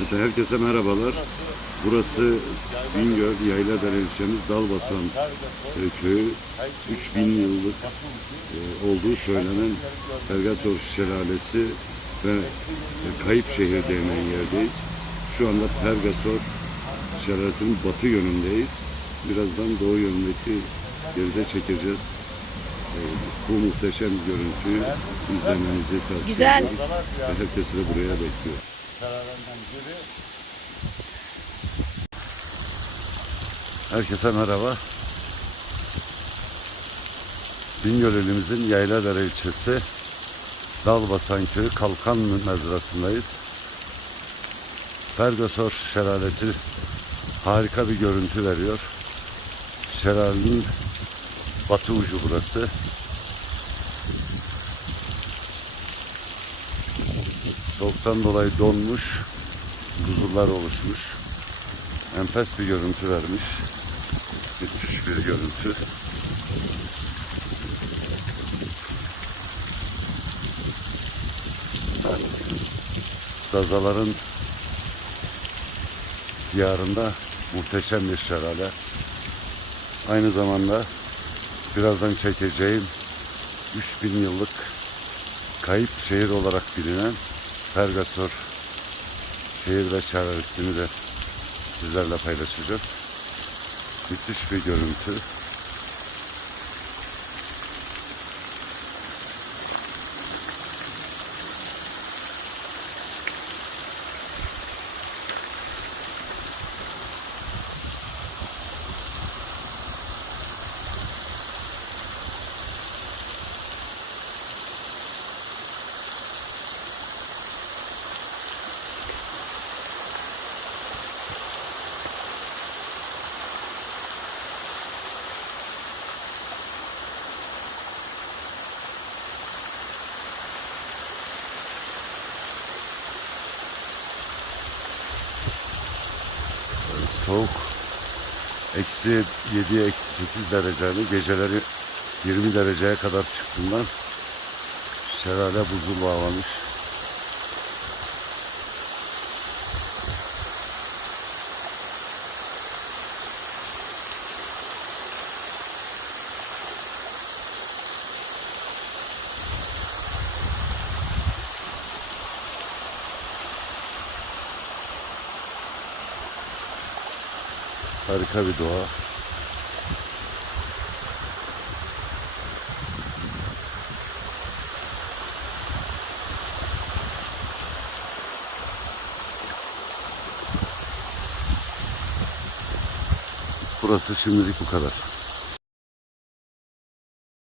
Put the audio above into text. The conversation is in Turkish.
Evet, herkese merhabalar. Burası Bingöl, Yayladere ilçemiz Dalbasan e, köyü. 3000 yıllık e, olduğu söylenen Pergasor Şelalesi ve e, Kayıp Şehir denilen yerdeyiz. Şu anda Pergasor Şelalesi'nin batı yönündeyiz. Birazdan doğu yönündeki geride çekeceğiz. E, Bu muhteşem görüntüyü izlemenizi tavsiye. Ve herkesi de buraya bekliyor. Herkese merhaba. Bingöl ilimizin Yayladere ilçesi Dalbasan köyü Kalkan mezrasındayız. Pergosor şelalesi harika bir görüntü veriyor. Şelalenin batı ucu burası. Soğuktan dolayı donmuş, buzullar oluşmuş. Enfes bir görüntü vermiş. Müthiş bir görüntü. Zazaların diyarında muhteşem bir şelale. Aynı zamanda birazdan çekeceğim 3000 yıllık kayıp şehir olarak bilinen Pergasor şehir ve şelalesini de sizlerle paylaşacağız. Müthiş bir görüntü. Soğuk. Eksi 7 eksi 8 dereceli. Geceleri 20 dereceye kadar çıktığından şelale buzul bağlamış. Harika bir doğa. Burası şimdilik bu kadar.